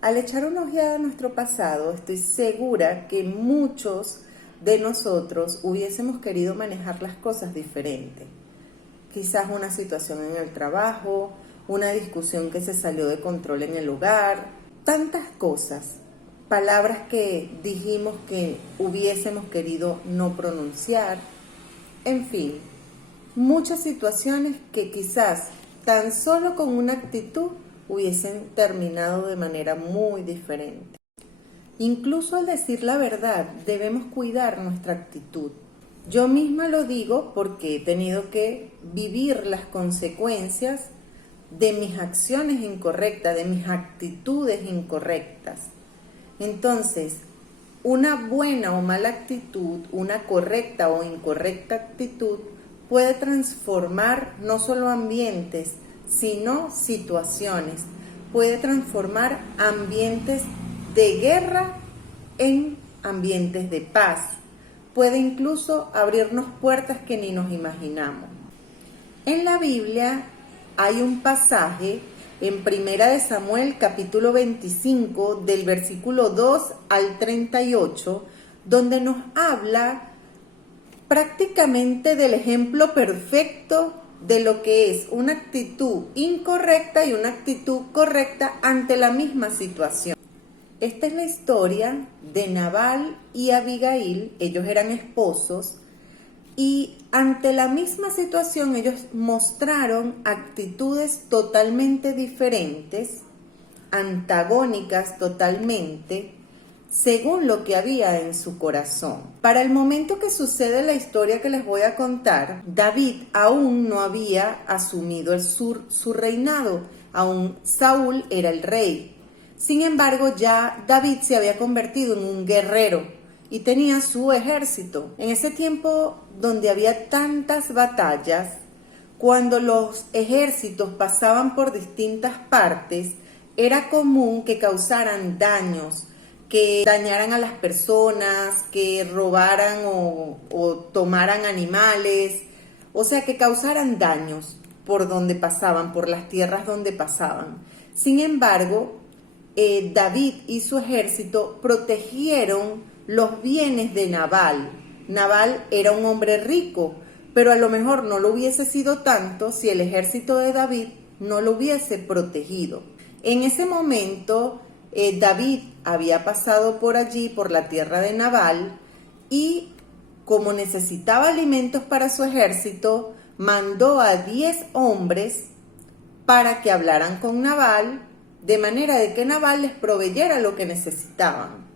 Al echar una ojeada a nuestro pasado, estoy segura que muchos de nosotros hubiésemos querido manejar las cosas diferente. Quizás una situación en el trabajo, una discusión que se salió de control en el hogar, tantas cosas, palabras que dijimos que hubiésemos querido no pronunciar, en fin, muchas situaciones que quizás tan solo con una actitud hubiesen terminado de manera muy diferente. Incluso al decir la verdad, debemos cuidar nuestra actitud. Yo misma lo digo porque he tenido que vivir las consecuencias de mis acciones incorrectas, de mis actitudes incorrectas. Entonces, una buena o mala actitud, una correcta o incorrecta actitud, puede transformar no solo ambientes, sino situaciones. Puede transformar ambientes de guerra en ambientes de paz. Puede incluso abrirnos puertas que ni nos imaginamos. En la Biblia hay un pasaje en Primera de Samuel capítulo 25 del versículo 2 al 38, donde nos habla prácticamente del ejemplo perfecto de lo que es una actitud incorrecta y una actitud correcta ante la misma situación. Esta es la historia de Nabal y Abigail. Ellos eran esposos y ante la misma situación ellos mostraron actitudes totalmente diferentes, antagónicas totalmente, según lo que había en su corazón. Para el momento que sucede la historia que les voy a contar, David aún no había asumido su reinado, aún Saúl era el rey. Sin embargo, ya David se había convertido en un guerrero y tenía su ejército. En ese tiempo donde había tantas batallas, cuando los ejércitos pasaban por distintas partes, era común que causaran daños, que dañaran a las personas, que robaran o tomaran animales, o sea, que causaran daños por donde pasaban, por las tierras donde pasaban. Sin embargo, David y su ejército protegieron los bienes de Nabal. Nabal era un hombre rico, pero a lo mejor no lo hubiese sido tanto si el ejército de David no lo hubiese protegido. En ese momento, David había pasado por allí, por la tierra de Nabal, y como necesitaba alimentos para su ejército, mandó a 10 hombres para que hablaran con Nabal, de manera de que Nabal les proveyera lo que necesitaban,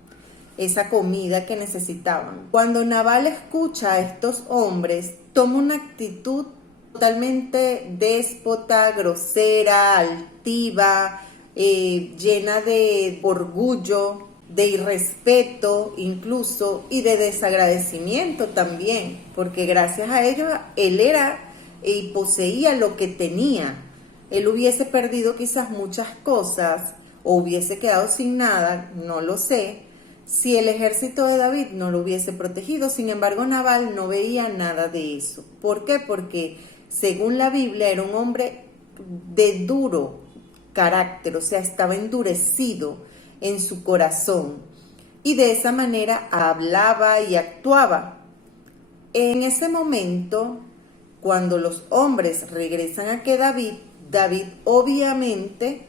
esa comida que necesitaban. Cuando Nabal escucha a estos hombres, toma una actitud totalmente déspota, grosera, altiva, llena de orgullo, de irrespeto incluso y de desagradecimiento también, porque gracias a ellos él era y poseía lo que tenía. Él hubiese perdido quizás muchas cosas o hubiese quedado sin nada, no lo sé, si el ejército de David no lo hubiese protegido. Sin embargo, Nabal no veía nada de eso. ¿Por qué? Porque según la Biblia era un hombre de duro carácter, o sea, estaba endurecido en su corazón y de esa manera hablaba y actuaba. En ese momento, cuando los hombres regresan a que David obviamente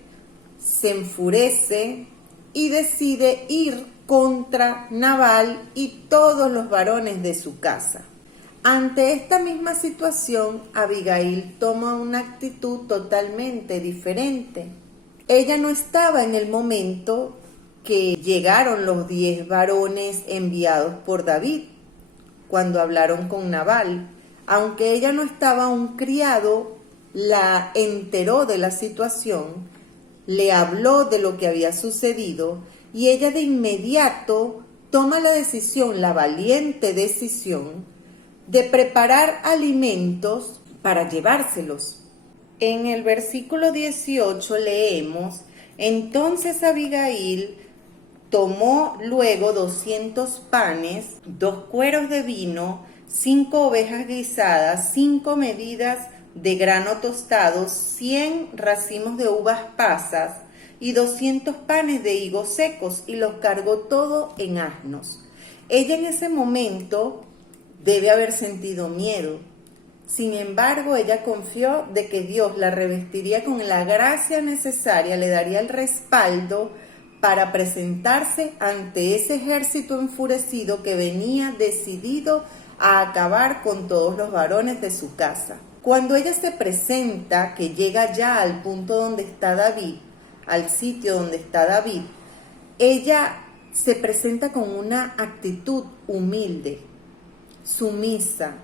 se enfurece y decide ir contra Nabal y todos los varones de su casa. Ante esta misma situación, Abigail toma una actitud totalmente diferente. Ella no estaba en el momento que llegaron los 10 varones enviados por David, cuando hablaron con Nabal. Aunque ella no estaba, un criado la enteró de la situación, le habló de lo que había sucedido y ella de inmediato toma la decisión, la valiente decisión, de preparar alimentos para llevárselos. En el versículo 18 leemos: entonces Abigail tomó luego 200 panes, 2 cueros de vino, 5 ovejas guisadas, 5 medidas de grano tostado, 100 racimos de uvas pasas y 200 panes de higos secos y los cargó todo en asnos. Ella en ese momento debe haber sentido miedo. Sin embargo, ella confió de que Dios la revestiría con la gracia necesaria, le daría el respaldo para presentarse ante ese ejército enfurecido que venía decidido a acabar con todos los varones de su casa. Cuando ella se presenta, que llega ya al punto donde está David, al sitio donde está David, ella se presenta con una actitud humilde, sumisa,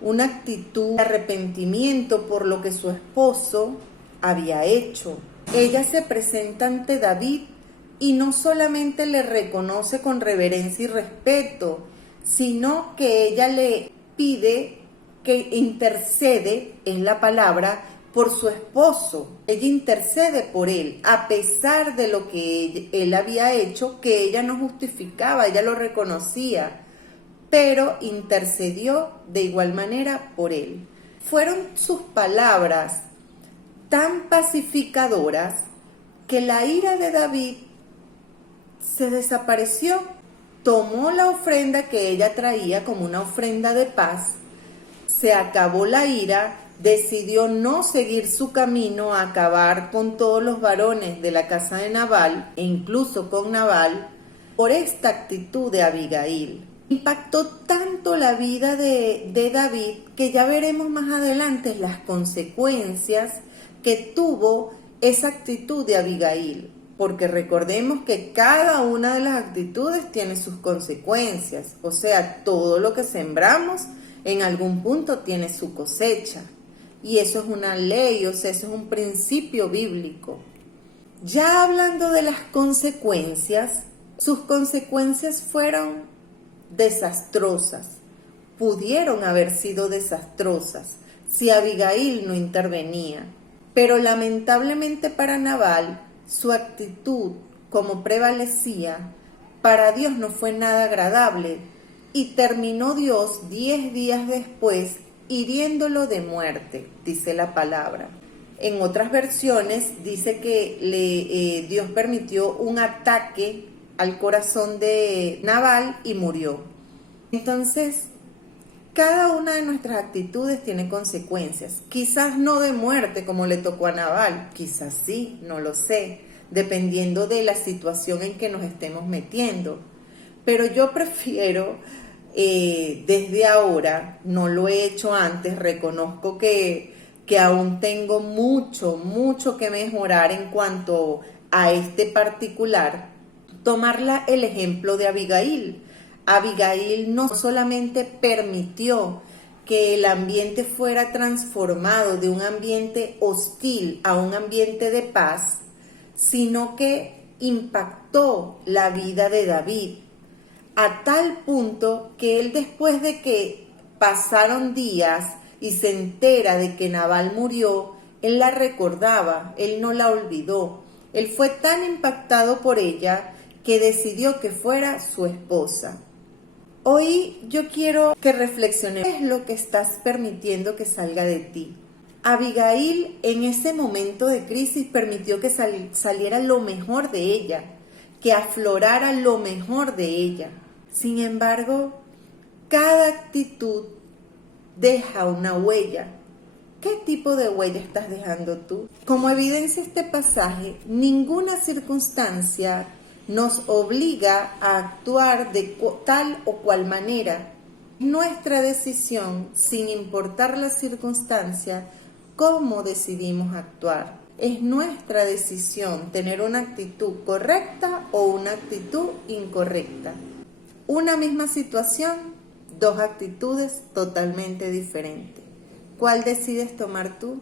una actitud de arrepentimiento por lo que su esposo había hecho. Ella se presenta ante David y no solamente le reconoce con reverencia y respeto, sino que ella le pide que intercede, en la palabra, por su esposo. Ella intercede por él, a pesar de lo que él había hecho, que ella no justificaba, ella lo reconocía, pero intercedió de igual manera por él. Fueron sus palabras tan pacificadoras que la ira de David se desapareció. Tomó la ofrenda que ella traía como una ofrenda de paz, se acabó la ira, decidió no seguir su camino a acabar con todos los varones de la casa de Nabal, e incluso con Nabal, por esta actitud de Abigail. Impactó tanto la vida de David que ya veremos más adelante las consecuencias que tuvo esa actitud de Abigail. Porque recordemos que cada una de las actitudes tiene sus consecuencias. O sea, todo lo que sembramos en algún punto tiene su cosecha. Y eso es una ley, o sea, eso es un principio bíblico. Ya hablando de las consecuencias, sus consecuencias fueron desastrosas. Pudieron haber sido desastrosas si Abigail no intervenía. Pero lamentablemente para Nabal, su actitud, como prevalecía, para Dios no fue nada agradable y terminó Dios 10 días después hiriéndolo de muerte, dice la palabra. En otras versiones dice que Dios permitió un ataque al corazón de Nabal y murió. Entonces, cada una de nuestras actitudes tiene consecuencias. Quizás no de muerte como le tocó a Nabal, quizás sí, no lo sé, dependiendo de la situación en que nos estemos metiendo. Pero yo prefiero, desde ahora, no lo he hecho antes, reconozco que aún tengo mucho que mejorar en cuanto a este particular, tomarla el ejemplo de Abigail. Abigail no solamente permitió que el ambiente fuera transformado de un ambiente hostil a un ambiente de paz, sino que impactó la vida de David a tal punto que él, después de que pasaron días y se entera de que Nabal murió, él la recordaba, él no la olvidó. Él fue tan impactado por ella que decidió que fuera su esposa. Hoy yo quiero que reflexionemos qué es lo que estás permitiendo que salga de ti. Abigail en ese momento de crisis permitió que saliera lo mejor de ella, que aflorara lo mejor de ella. Sin embargo, cada actitud deja una huella. ¿Qué tipo de huella estás dejando tú? Como evidencia este pasaje, ninguna circunstancia nos obliga a actuar de tal o cual manera. Nuestra decisión, sin importar la circunstancia, cómo decidimos actuar. Es nuestra decisión tener una actitud correcta o una actitud incorrecta. Una misma situación, dos actitudes totalmente diferentes. ¿Cuál decides tomar tú?